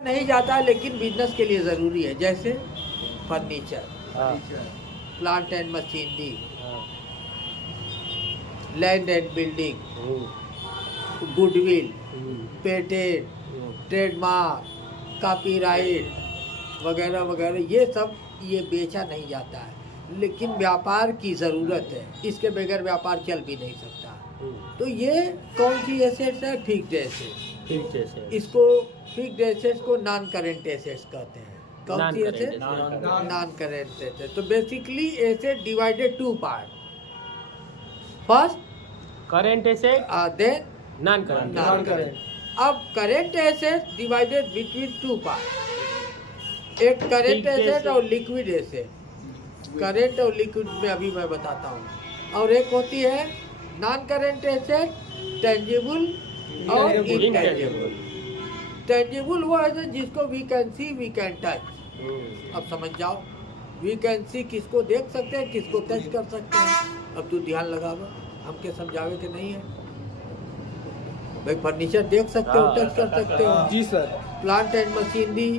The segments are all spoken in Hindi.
नहीं जाता है लेकिन बिजनेस के लिए ज़रूरी है, जैसे furniture, plant and machinery, land and building, goodwill, patent, trademark, copyright वगैरह वगैरह, ये सब ये बेचा नहीं जाता है, लेकिन व्यापार की ज़रूरत है, इसके बगैर व्यापार चल भी नहीं सकता। तो ये कौन सी एसेट्स है? Fixed assets. इसको फिक्स्ड एसेट्स को नॉन करेंट एसेट्स कहते हैं। कौन सी एसेट? Non current asset. तो basically asset divided two part, first current asset, then non current. अब current asset divided between two part, एक करेंट एसेट और लिक्विड एसेट। करेंट और लिक्विड में अभी मैं बताता हूँ। और एक होती है नॉन करेंट एसेट, टेंजिबल और इनटेंजिबल। टेंजिबल वो है जिसको we can see, we can touch. अब समझ जाओ, वी कैन सी किसको देख सकते हैं, किसको टच कर सकते हैं। अब तू ध्यान लगावा, हमके समझावे के नहीं है भाई। फर्नीचर देख सकते हो, टच कर सकते हो। जी sir. Plant and machinery,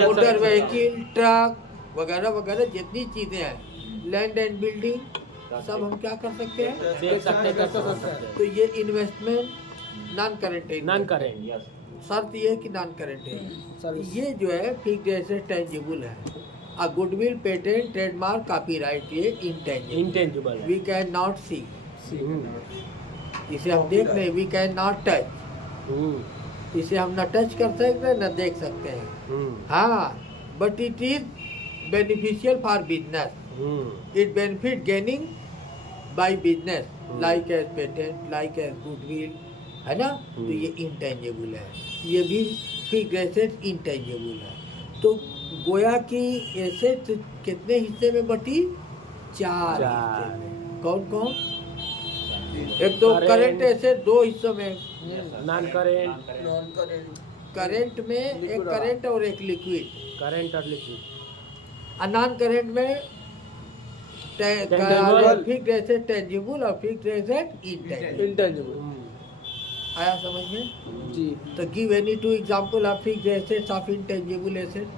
motor vehicle, truck वगैरह वगैरह जितनी चीजें हैं, लैंड एंड बिल्डिंग, सब हम क्या कर सकते हैं, देख सकते हैं। तो ये इन्वेस्टमेंट नॉन करेंट है। नॉन करेंट, शर्त ये है कि नॉन करेंट है। ये जो है फिक्स्ड एसेट टेंजिबल है। गुडविल, पेटेंट, ट्रेडमार्क, कॉपीराइट ये इंटेंजिबल है। वी कैन नॉट सी, इसे हम देख नहीं, वी कैन नॉट टच, इसे हम न टच कर सकते न देख सकते हैं। हाँ, but it is beneficial for business, it benefit gaining by business, like as patent, like as goodwill, है ना। तो ये इंटेंजिबल है, ये भी फिक्स्ड एसेट इंटेंजिबल है। तो गोया की एसेट कितने हिस्से में बटी? चार हिस्से में। कौन कौन? एक तो करेंट एसेट दो हिस्सों में, नॉन करेंट, करेंट में एक करेंट और एक लिक्विड, करेंट और लिक्विड। नॉन करेंट में फिक्स्ड एसेट टेंजिबल और फिक्स्ड एसेट इंटेंजिबल। आया समझ में? जी। तो give any two example of fixed assets of intangible asset.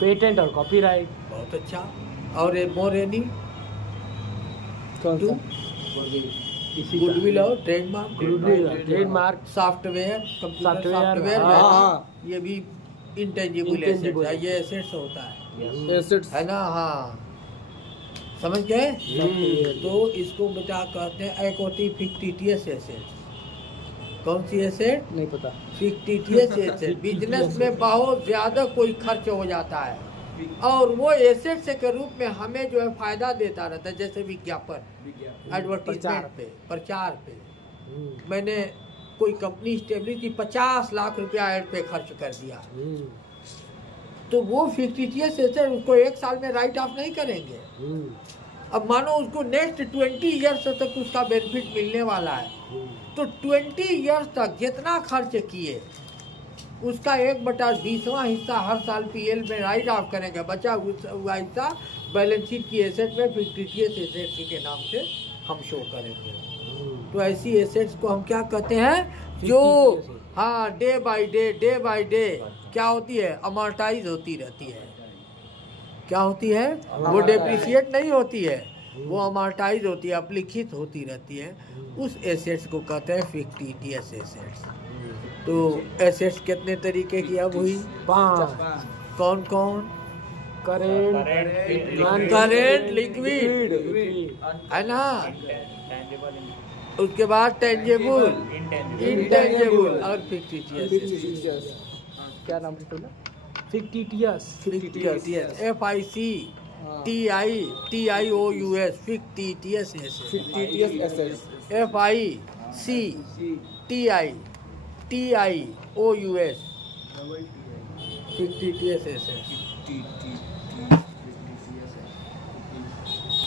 Patent और कॉपीराइट। बहुत अच्छा। और मोर एनी कौन सा? गुडविल और ट्रेडमार्क, सॉफ्टवेयर, कंप्यूटर सॉफ्टवेयर, ये भी इंटेंजिबल एसेट है, ये एसेट्स होता है, एसेट्स है ना। हाँ, समझ गए? तो इसको बेटा कहते हैं, एक होती फिक्टिशियस एसेट। कौन सी एसेट? नहीं पता। फिक्टिशियस एसेट, बिजनेस में बहुत ज्यादा कोई खर्च हो जाता है और वो एसेट्स के रूप में हमें जो है फायदा देता रहता है, जैसे विज्ञापन, एडवर्टाइजमेंट पे, प्रचार पे। मैंने कोई कंपनी स्टेब्लिश की, 50 लाख रुपया एड पे खर्च कर दिया, तो वो फिक्टिशियस एसेट उसको एक साल में राइट ऑफ नहीं करेंगे। अब मानो उसको नेक्स्ट 20 ईयर्स तक उसका बेनिफिट मिलने वाला है, तो 20 ईयर्स तक जितना खर्च किए उसका 1/20वां हिस्सा हर साल पीएल में राइट ऑफ करेंगे, बचा हुआ हिस्सा बैलेंस शीट की एसेट में फिक्टिशियस एसेट्स के नाम से हम शो करेंगे। तो ऐसी एसेट्स को हम क्या कहते हैं, जो हाँ डे बाय डे क्या होती है, अमोर्टाइज होती रहती है। क्या होती है? वो डेप्रिशिएट नहीं होती है, वो अमोर्टाइज होती है, अपलिखित होती रहती है। उस एसेट्स को कहते हैं फिक्टिशियस एसेट्स। तो एसेट्स कितने तरीके की अब हुई? 5। कौन कौन? करेंट, लिक्विड, है ना। उसके बाद टेंजिबल, इंटेंजिबल और फिक्टिशियस। क्या नाम है? Fictitious, FICTIOUS, fictitious assets. FICTIOUS, fictitious assets.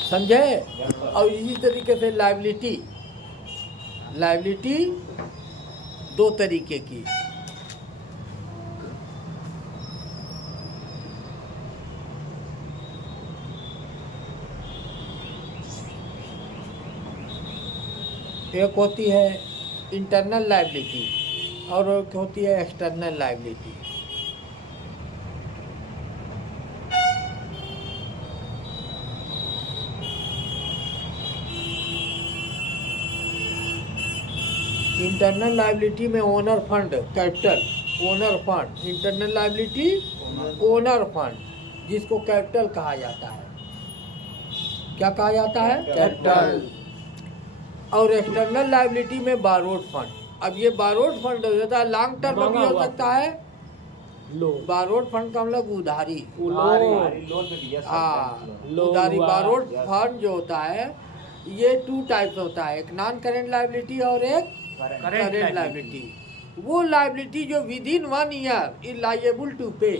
समझे? और इसी तरीके से लायबिलिटी 2 तरीके की। एक होती है इंटरनल लायबिलिटी, और एक होती है एक्सटर्नल लायबिलिटी। इंटरनल लायबिलिटी में owner fund capital, owner fund, internal liability owner fund, जिसको कैपिटल कहा जाता है। क्या कहा जाता है? कैपिटल। और एक्सटर्नल लायबिलिटी में बारोड फंड। अब ये बारोड फंड हो जाता है, लॉन्ग टर्म भी हो सकता है। बारोड फंड का मतलब उधारी, उधारी। बारोड फंड जो होता है ये 2 टाइप्स होता है, एक नॉन करेंट लायबिलिटी और एक करेंट लायबिलिटी। वो लायबिलिटी जो within 1 year is liable to pay,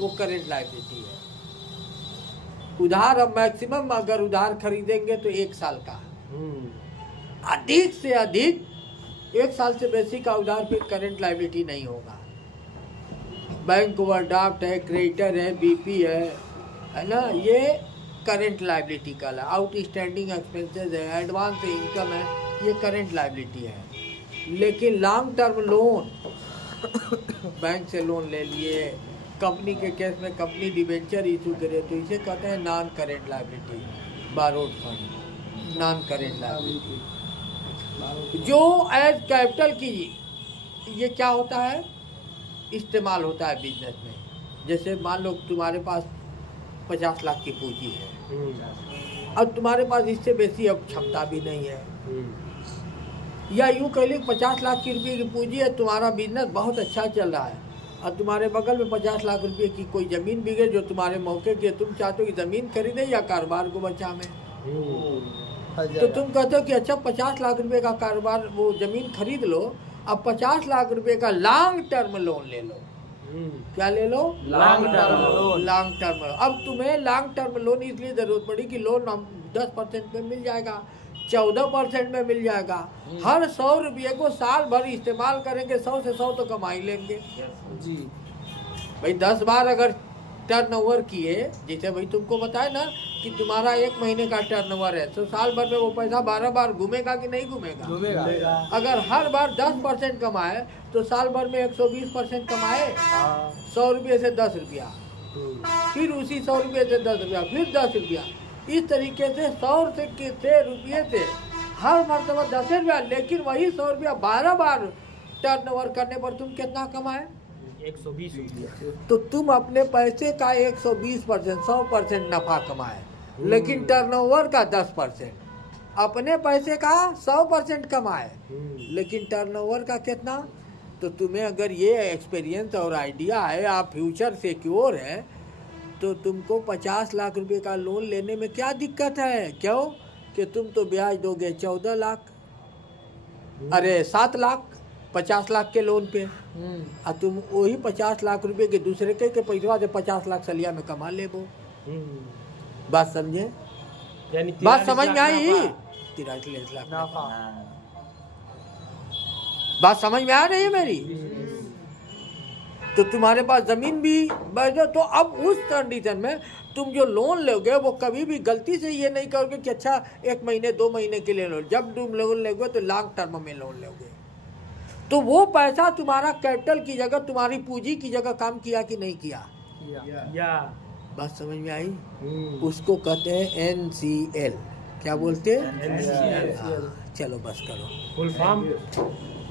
वो करेंट लायबिलिटी है। उधार अब मैक्सिमम अगर उधार खरीदेंगे तो 1 साल का, अधिक से अधिक 1 साल से बेसी का उधार फिर करेंट लायबिलिटी नहीं होगा। बैंक ओवरड्राफ्ट है, क्रेडिटर है, बीपी है ना, ये करेंट लायबिलिटी का। आउटस्टैंडिंग एक्सपेंसेस है, एडवांस इनकम है, ये करेंट लायबिलिटी है। लेकिन लॉन्ग टर्म लोन, बैंक से लोन ले लिए, कंपनी के केस में कंपनी डिबेंचर इशू करे तो इसे कहते हैं non current liability, borrowed fund, non current liability. जो एज कैपिटल की ये क्या होता है, इस्तेमाल होता है बिजनेस में। जैसे मान लो तुम्हारे पास 50 लाख की पूंजी है, अब तुम्हारे पास इससे बेसी अब क्षमता भी नहीं है, या यूँ कह ली 50 लाख की रुपये की पूंजी है, तुम्हारा बिजनेस बहुत अच्छा चल रहा है, और तुम्हारे बगल में 50 लाख रुपए की कोई ज़मीन बिके जो तुम्हारे मौके की, तुम चाहते हो कि ज़मीन खरीदे या कारोबार को बचावे, तो तुम कहते हो कि अच्छा 50 लाख रुपए का कारोबार, वो ज़मीन खरीद लो, अब 50 लाख रुपए का लॉन्ग टर्म लोन ले लो। क्या ले लो? Long term loan. Long term. अब तुम्हें लॉन्ग टर्म लोन इसलिए ज़रूरत पड़ी कि लोन 10% में मिल जाएगा, 14% में मिल जाएगा। हर 100 रुपये को साल भर इस्तेमाल करेंगे, 100 से 100 तो कमा ही लेंगे जी भाई। 10 बार अगर टर्नओवर किए, जैसे भाई तुमको बताए ना कि तुम्हारा 1 महीने का टर्नओवर है, तो साल भर में वो पैसा 12 बार घूमेगा कि नहीं घूमेगा? अगर हर बार 10% कमाए तो साल भर में 120% कमाए, 100 रुपये से 10 रुपया, फिर उसी 100 रुपये से 10 रुपया, फिर 10 रुपया, इस तरीके से 100 रुपये से हर मरतबा 10 रुपया, लेकिन वही 100 रुपया 12 बार टर्नओवर करने पर तुम कितना कमाए? 120 रुपया। तो तुम अपने पैसे का 120%, 100% नफा कमाए, लेकिन टर्नओवर का 10%, अपने पैसे का 100% कमाए, लेकिन टर्नओवर का कितना? तो तुम्हें अगर ये एक्सपीरियंस और आइडिया है, आप फ्यूचर सिक्योर है, तो तुमको 50 लाख रुपए का लोन लेने में क्या दिक्कत है? क्यों कि तुम तो ब्याज दोगे 14 लाख, अरे 7 लाख 50 लाख के लोन पे, और तुम वही 50 लाख रुपए के दूसरे के पैसा से 50 लाख सलिया में कमा लेबो। बात समझे? बात समझ में आई? 43 लाख बात समझ में आ रही है मेरी? तो तुम्हारे पास जमीन भी बचो, तो अब उस कंडीशन में तुम जो लोन लोगे वो कभी भी गलती से ये नहीं करोगे कि अच्छा 1 महीने 2 महीने के लिए लोन। जब तुम लोन लोगे तो लॉन्ग टर्म में लोन लोगे, तो वो पैसा तुम्हारा कैपिटल की जगह, तुम्हारी पूंजी की जगह काम किया कि नहीं किया? या बात समझ में आई? उसको कहते हैं NCL। क्या बोलते हैं? NCL। चलो बस करो। Full form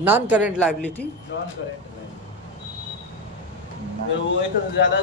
non current liability. वो एक ज़्यादा